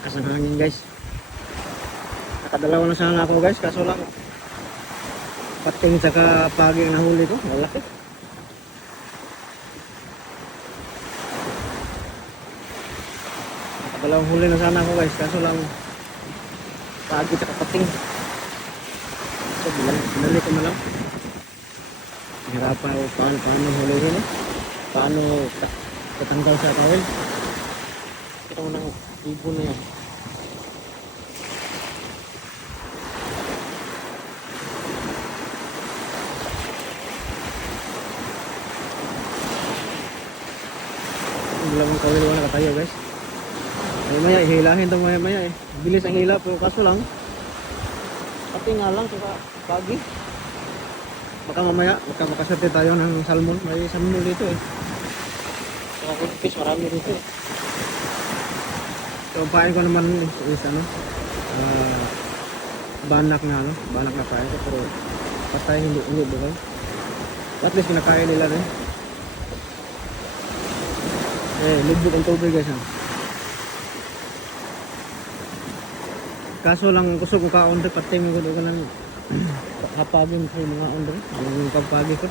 Lakas ng hangin guys. Nakadalawa na sana ako guys, kaso lang pating tsaka pagi ang nahuli ko, malaki. Nakadalawang huli na sana ako guys, kaso lang pagi tsaka pating. So binali ko na lang. Hirapan ako paano hulihin eh. Paano tatanggal sa tawel. Kita mo ng ibon na yan. Bilang ang kawil na katayo guys. Maya hilahin ito maya eh. Bilis ang hila pero kaso lang pati nga lang saka pagi. Baka mamaya makaserte tayo ng salmon. May salmon dito eh. Saka fish marami dito eh. So pain ko naman is ano banak na pain ko pero patay hindi bukal. At least kinakain nila rin. Lubog ang tubig guys ha. Kaso lang gusto ko ka-onder pati mo ko lang hapagin ko mga onder yung pagpagi ko.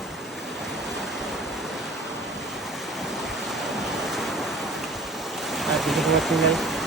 At hindi ko watching guys.